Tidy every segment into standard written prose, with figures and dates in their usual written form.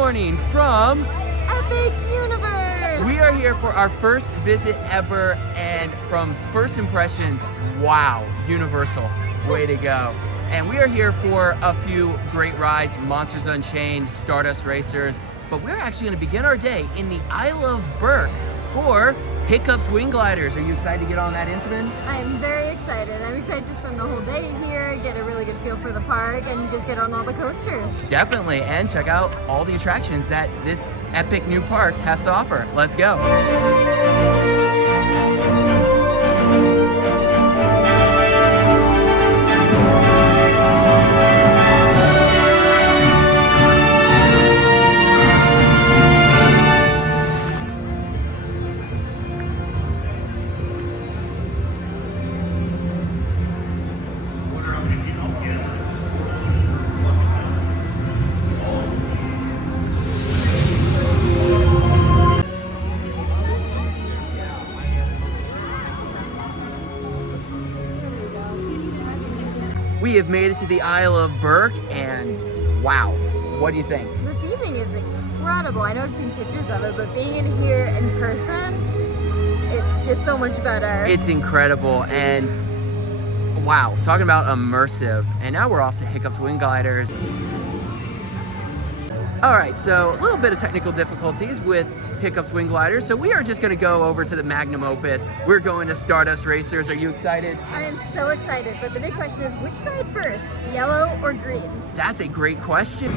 morning from Epic Universe! We are here for our first visit ever, and from first impressions, wow, Universal, way to go. And we are here for a few great rides, Monsters Unchained, Stardust Racers, but we're actually going to begin our day in the Isle of Berk for Hiccup's Wing Gliders. Are you excited to get on that, Intamin? I'm very excited. I'm excited to spend the whole day here, get a really good feel for the park, and just get on all the coasters. Definitely, and check out all the attractions that this epic new park has to offer. Let's go. We have made it to the Isle of Berk, and wow, what do you think? The theming is incredible. I know I've seen pictures of it, but being in here in person, it's just so much better. It's incredible, and wow, talking about immersive. And now we're off to Hiccup's Wing Gliders. All right, so a little bit of technical difficulties with Hiccup's Wing Gliders, so we are just gonna go over to the magnum opus. We're going to Stardust Racers. Are you excited? I am so excited, but the big question is which side first, yellow or green? That's a great question.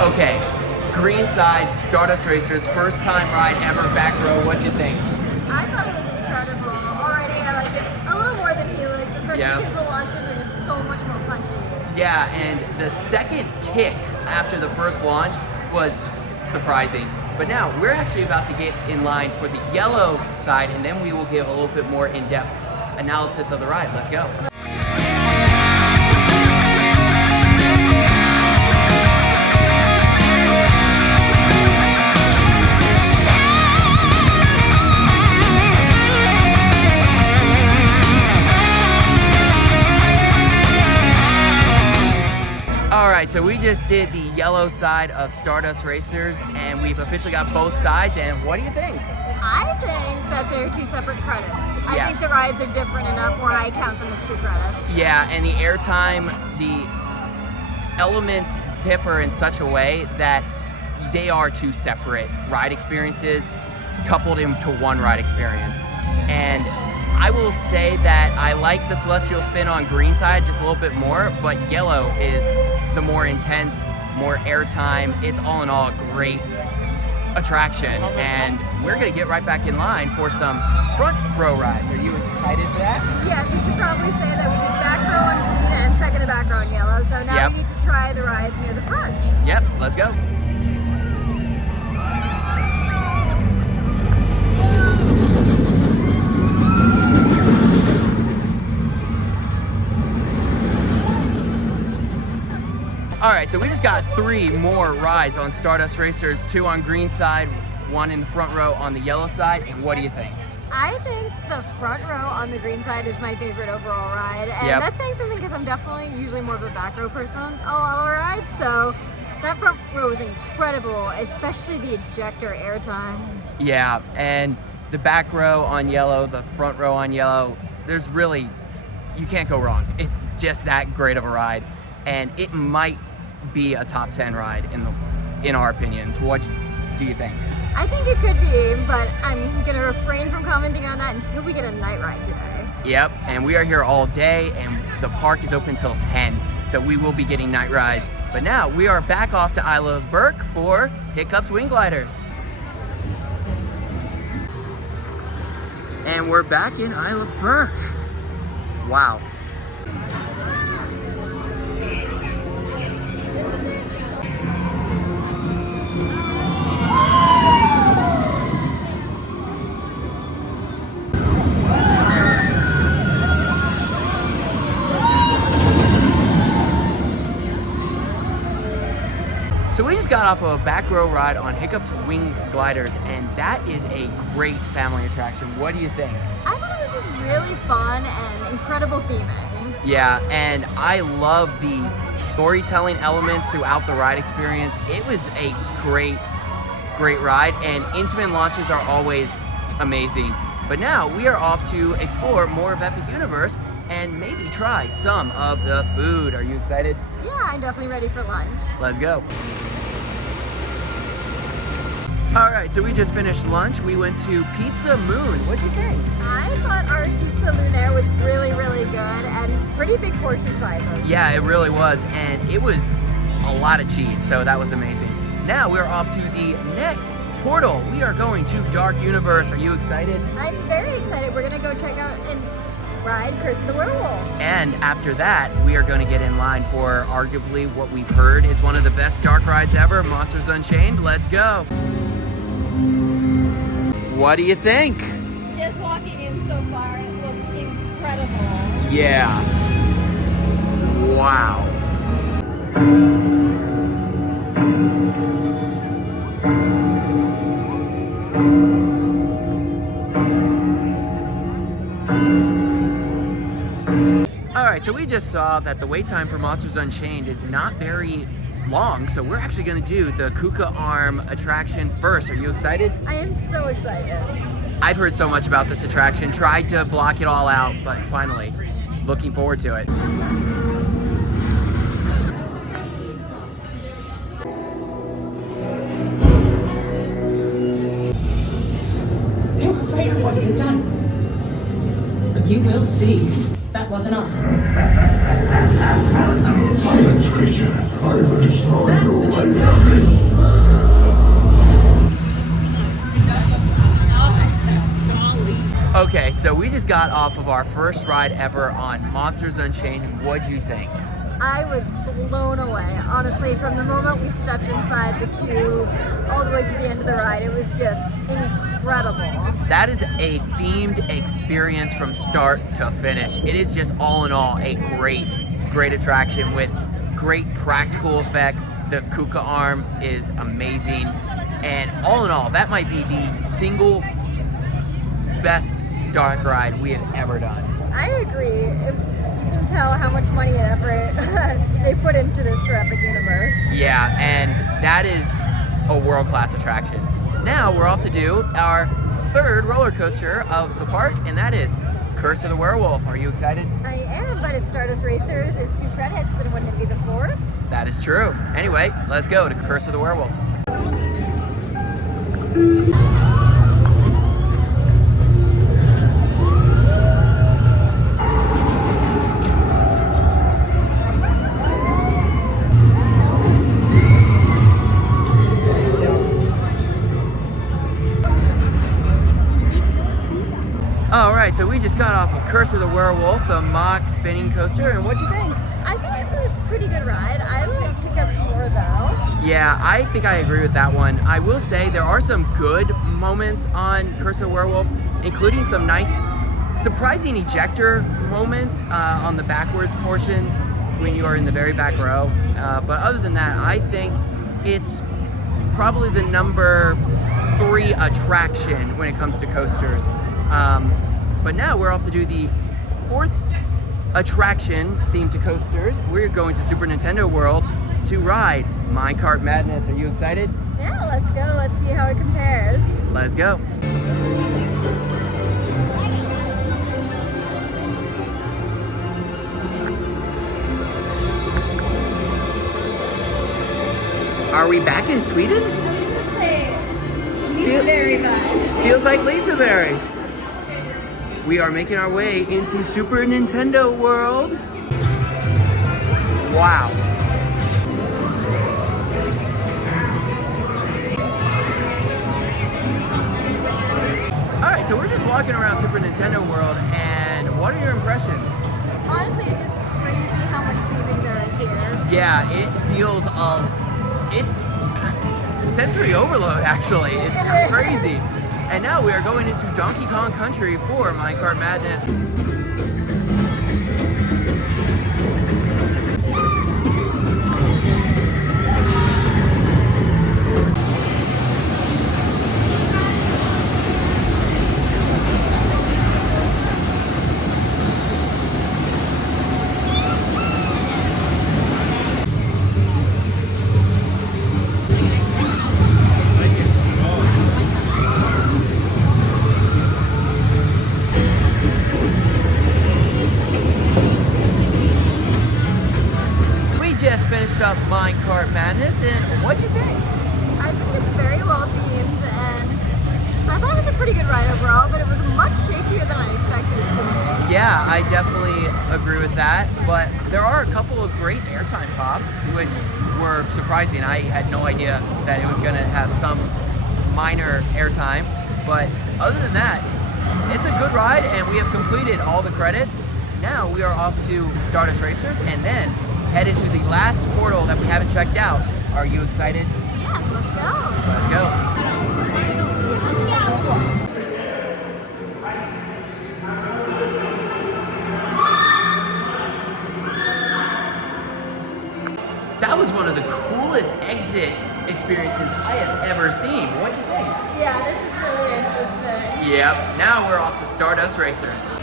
Okay, green side, Stardust Racers, first time ride ever, back row. What'd you think? I thought it was incredible. Already I liked it a little more than Helix, especially because the launches are just so much more punchy. Yeah, and the second kick after the first launch was surprising. But now we're actually about to get in line for the yellow side, and then we will give a little bit more in-depth analysis of the ride. Let's go. Alright, so we just did the yellow side of Stardust Racers, and we've officially got both sides, and what do you think? I think that they're two separate credits. I Yes. think the rides are different enough where I count them as two credits. Yeah, and the airtime, the elements differ in such a way that they are two separate ride experiences coupled into one ride experience. And I will say that I like the Celestial Spin on green side just a little bit more, but yellow is the more intense, more airtime. It's all in all a great attraction, and we're gonna get right back in line for some front row rides. Are you excited for that? Yes, we should probably say that we did back row on green and second to back row on yellow, so now Yep. we need to try the rides near the front. Yep, let's go. All right, so we just got 3 more rides on Stardust Racers, 2 on green side, 1 in the front row on the yellow side, and what do you think? I think the front row on the green side is my favorite overall ride, and Yep. that's saying something because I'm definitely usually more of a back row person on a lot of rides, so that front row is incredible, especially the ejector airtime. Yeah, and the back row on yellow, the front row on yellow, there's really, you can't go wrong. It's just that great of a ride, and it might be a top 10 ride in our opinions. What do you think? I think it could be, but I'm gonna refrain from commenting on that until we get a night ride today. Yep, and we are here all day, and the park is open until 10, so we will be getting night rides. But now we are back off to Isle of Berk for Hiccup's Wing Gliders. And we're back in Isle of Berk. Wow. So we just got off of a back row ride on Hiccup's Wing Gliders, and that is a great family attraction. What do you think? I thought it was just really fun and incredible theming. Yeah, and I love the storytelling elements throughout the ride experience. It was a great ride, and intimate launches are always amazing. But now we are off to explore more of Epic Universe and maybe try some of the food. Are you excited? Yeah, I'm definitely ready for lunch. Let's go. All right, so we just finished lunch. We went to Pizza Moon. What'd you think? I thought our pizza lunaire was really, really good and pretty big portion sizes. Yeah, it really was, and it was a lot of cheese, so that was amazing. Now we're off to the next portal. We are going to Dark Universe. Are you excited? I'm very excited. We're gonna go check out and ride Curse of the Werewolf. And after that, we are going to get in line for arguably what we've heard is one of the best dark rides ever, Monsters Unchained. Let's go. What do you think? Just walking in so far, it looks incredible. Yeah. Wow. Alright, so we just saw that the wait time for Monsters Unchained is not very long, so we're actually going to do the Kuka Arm attraction first. Are you excited? I am so excited. I've heard so much about this attraction, tried to block it all out, but finally, looking forward to it. They're afraid of what you've done. But you will see. That wasn't us. Silence, creature. I will destroy you when you are ready. Okay, so we just got off of our first ride ever on Monsters Unchained. What'd you think? I was blown away. Honestly, from the moment we stepped inside the queue all the way to the end of the ride, it was just incredible. That is a themed experience from start to finish. It is just all in all a great attraction with great practical effects. The Kuka Arm is amazing. And all in all, that might be the single best dark ride we have ever done. I agree. You can tell how much money and effort they put into this for Epic Universe. Yeah, and that is a world-class attraction. Now we're off to do our third roller coaster of the park, and that is Curse of the Werewolf. Are you excited? I am, but if Stardust Racers is 2 credits, then wouldn't it be the 4th? That is true. Anyway, let's go to Curse of the Werewolf. Alright, so we just got off of Curse of the Werewolf, the mock spinning coaster, and what'd you think? I think it was a pretty good ride. I like Hiccups more though. Yeah, I think I agree with that one. I will say there are some good moments on Curse of the Werewolf, including some nice, surprising ejector moments on the backwards portions when you are in the very back row. But other than that, I think it's probably the number 3 attraction when it comes to coasters. But now we're off to do the 4th attraction themed to coasters. We're going to Super Nintendo World to ride Minecart Madness. Are you excited? Yeah, let's go. Let's see how it compares. Let's go. Are we back in Sweden? Lisa Berry vibes. Feels like Lisa Berry. We are making our way into Super Nintendo World. Wow. All right, so we're just walking around Super Nintendo World, and what are your impressions? Honestly, it's just crazy how much theming there is here. Yeah, it feels, it's sensory overload, actually. It's crazy. And now we are going into Donkey Kong Country for Minecart Madness. finished up Minecart Madness, and what'd you think? I think it's very well themed, and I thought it was a pretty good ride overall, but it was much shakier than I expected it to be. Yeah, I definitely agree with that, but there are a couple of great airtime pops, which were surprising. I had no idea that it was going to have some minor airtime, but other than that, it's a good ride, and we have completed all the credits. Now we are off to Stardust Racers, and then head into the last portal that we haven't checked out. Are you excited? Yes, let's go. Let's go. That was one of the coolest exit experiences I have ever seen. What'd you think? Yeah, this is really interesting. Yep. Now we're off to Stardust Racers.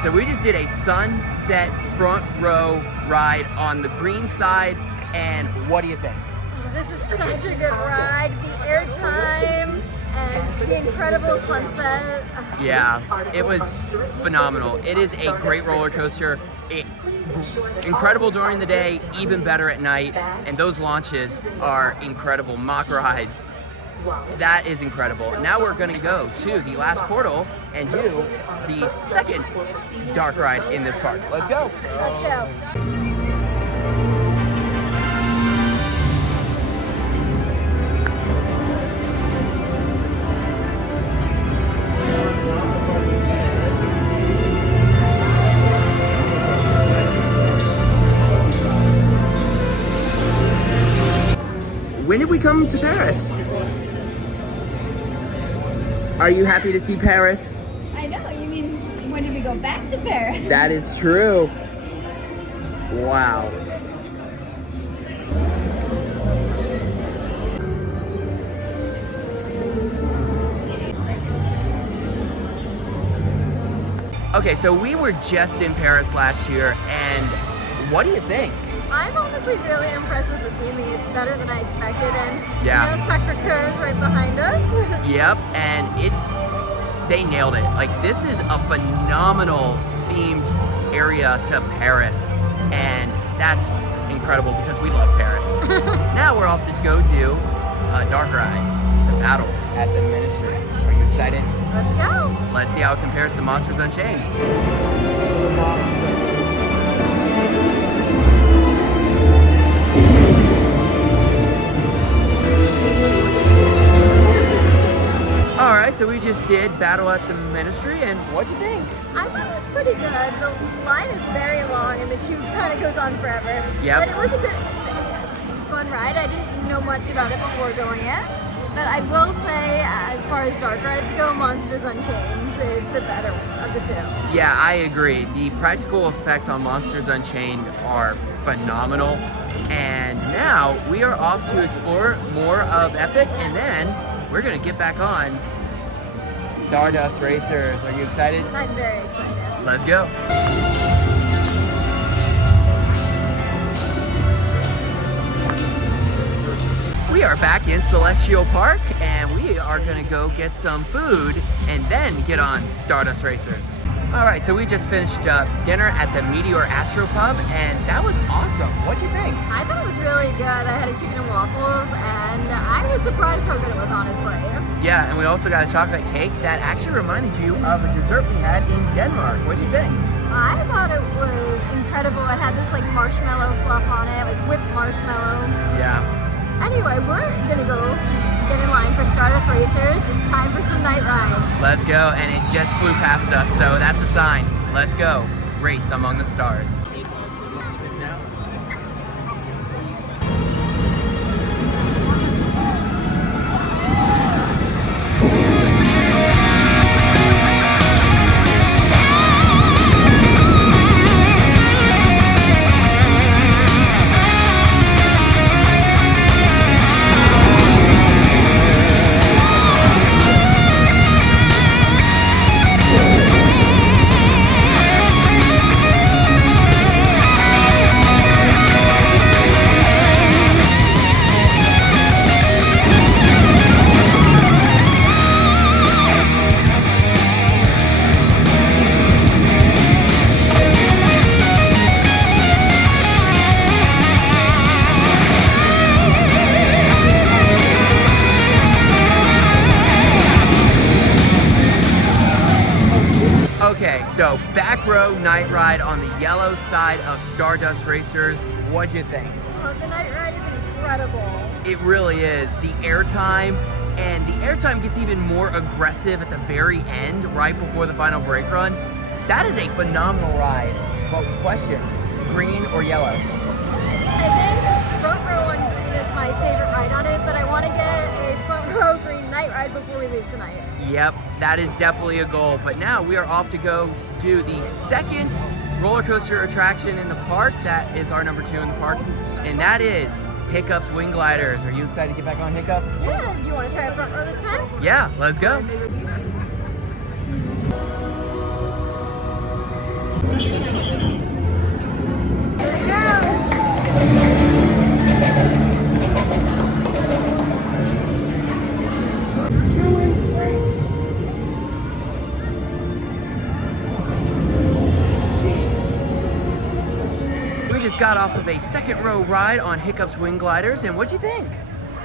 So we just did a sunset front row ride on the green side, and what do you think? Oh, this is such a good ride. The airtime and the incredible sunset. Yeah, it was phenomenal. It is a great roller coaster. Incredible during the day, even better at night, and those launches are incredible. Mock rides. That is incredible. Now we're going to go to the last portal and do the second dark ride in this park. Let's go. Let's go. When did we come to Paris? Are you happy to see Paris? I know, you mean, when did we go back to Paris? That is true. Wow. Okay, so we were just in Paris last year, and what do you think? I'm honestly really impressed with the theming. It's better than I expected, and Yeah. you know, Sacré-Cœur is right behind us. Yep, and they nailed it. Like, this is a phenomenal themed area to Paris, and that's incredible because we love Paris. Now we're off to go do a dark ride, the battle at the Ministry. Are you excited? Let's go. Let's see how it compares to Monsters Unchained. Alright, so we just did Battle at the Ministry, and what'd you think? I thought it was pretty good. The line is very long and the queue kind of goes on forever. Yep. But it was a bit fun ride. I didn't know much about it before going in. But I will say, as far as dark rides go, Monsters Unchained is the better of the two. Yeah, I agree. The practical effects on Monsters Unchained are phenomenal. And now we are off to explore more of Epic, and then we're gonna get back on Stardust Racers. Are you excited? I'm very excited. Let's go. We are back in Celestial Park, and we are gonna go get some food and then get on Stardust Racers. All right, so we just finished dinner at the Meteor Astro Pub, and that was awesome. What'd you think? I thought it was really good. I had a chicken and waffles, and I was surprised how good it was, honestly. Yeah, and we also got a chocolate cake that actually reminded you of a dessert we had in Denmark. What'd you think? I thought it was incredible. It had this like marshmallow fluff on it, like whipped marshmallow. Yeah. Anyway, we're gonna go get in line for Stardust Stardust Racers. It's time for some night rides. Let's go, and it just flew past us, so that's a sign. Let's go, race among the stars. Okay, so back row night ride on the yellow side of Stardust Racers. What'd you think? Oh, the night ride is incredible. It really is. The airtime, and the airtime gets even more aggressive at the very end, right before the final brake run. That is a phenomenal ride. But question, green or yellow? I think front row on green is my favorite ride on it, but I want to get a front row green night ride before we leave tonight. Yep, that is definitely a goal. But now we are off to go do the second roller coaster attraction in the park. That is our number 2 in the park, and that is Hiccup's Wing Gliders. Are you excited to get back on Hiccup? Yeah, do you want to try a front row this time? Yeah, let's go. We just got off of a second row ride on Hiccup's Wing Gliders, and what'd you think?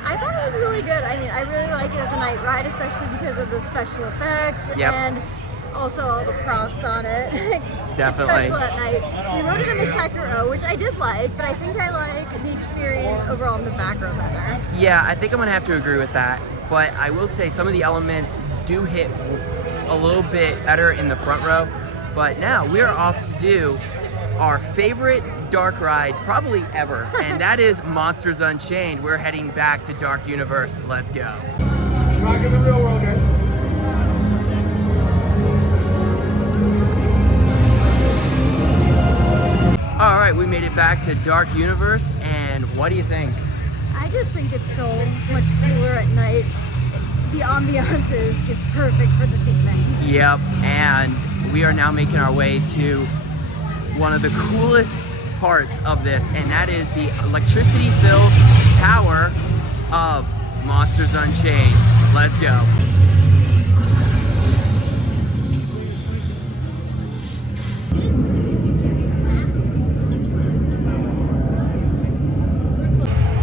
I thought it was really good. I mean, I really like it as a night ride, especially because of the special effects Yep. and also all the props on it. Definitely. It's special at night. We rode it in the second row, which I did like, but I think I like the experience overall in the back row better. Yeah, I think I'm gonna have to agree with that, but I will say some of the elements do hit a little bit better in the front row. But now we're off to do our favorite dark ride probably ever, and that is Monsters Unchained. We're heading back to Dark Universe. Let's go. Back in the real world, guys. All right, we made it back to Dark Universe, and what do you think? I just think it's so much cooler at night. The ambiance is just perfect for the theming. Yep, and we are now making our way to one of the coolest parts of this, and that is the electricity-filled tower of Monsters Unchained. Let's go.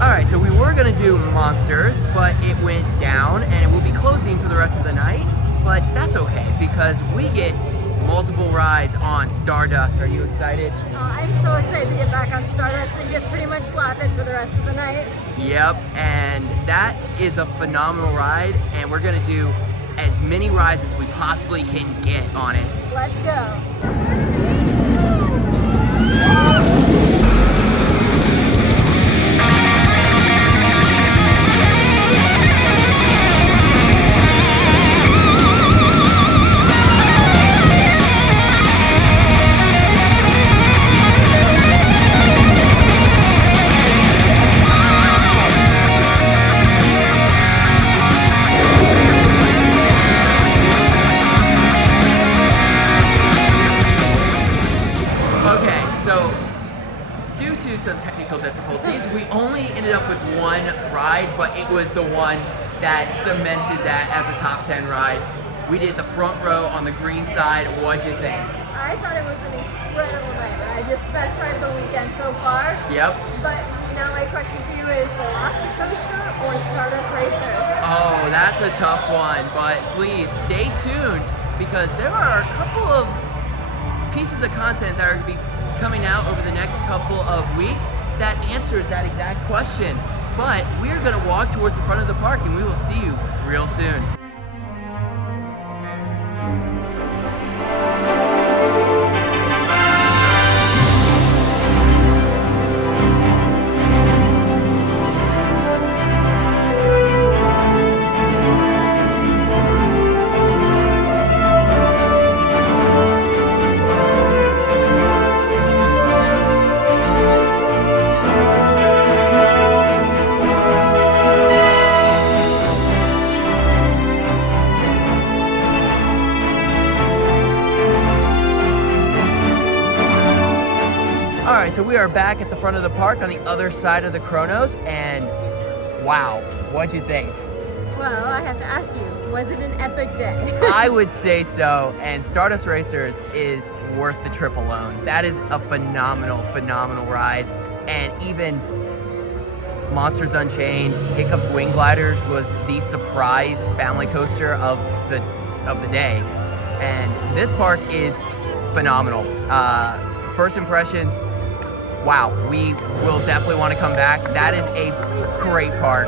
Alright, so we were going to do Monsters, but it went down, and it will be closing for the rest of the night, but that's okay, because we get multiple rides on Stardust. Are you excited? I'm so excited to get back on Stardust and just pretty much lap it for the rest of the night. Yep, and that is a phenomenal ride, and we're going to do as many rides as we possibly can get on it. Let's go. Some technical difficulties. We only ended up with one ride, but it was the one that cemented that as a top 10 ride. We did the front row on the green side. What'd you think? I thought it was an incredible night ride. Just best ride of the weekend so far. Yep. But now my question for you is Velocicoaster or Stardust Racers? Oh, that's a tough one, but please stay tuned because there are a couple of pieces of content that are going to be coming out over the next couple of weeks that answers that exact question. But we're gonna walk towards the front of the park and we will see you real soon. Alright, so we are back at the front of the park on the other side of the Chronos, and wow, what'd you think? Well, I have to ask you, was it an epic day? I would say so, and Stardust Racers is worth the trip alone. That is a phenomenal, phenomenal ride, and even Monsters Unchained, Hiccup's Wing Gliders was the surprise family coaster of the day, and this park is phenomenal. First impressions, wow, we will definitely want to come back. That is a great park.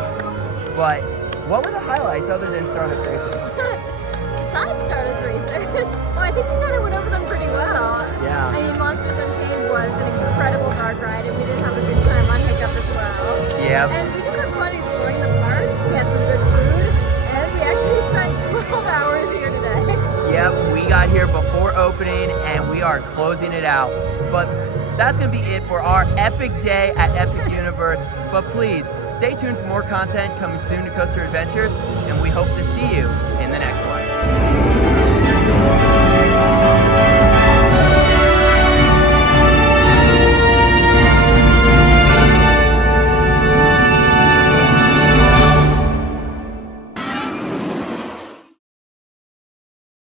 But what were the highlights other than Stardust Racers? Besides Stardust Racers, well, I think we kind of went over them pretty well. Yeah. I mean, Monsters Unchained was an incredible dark ride, and we did have a good time on Hiccup as well. Yep. And we just had fun exploring the park. We had some good food, and we actually spent 12 hours here today. Yep, we got here before opening, and we are closing it out. But that's going to be it for our epic day at Epic Universe. But please, stay tuned for more content coming soon to Coaster Adventures, and we hope to see you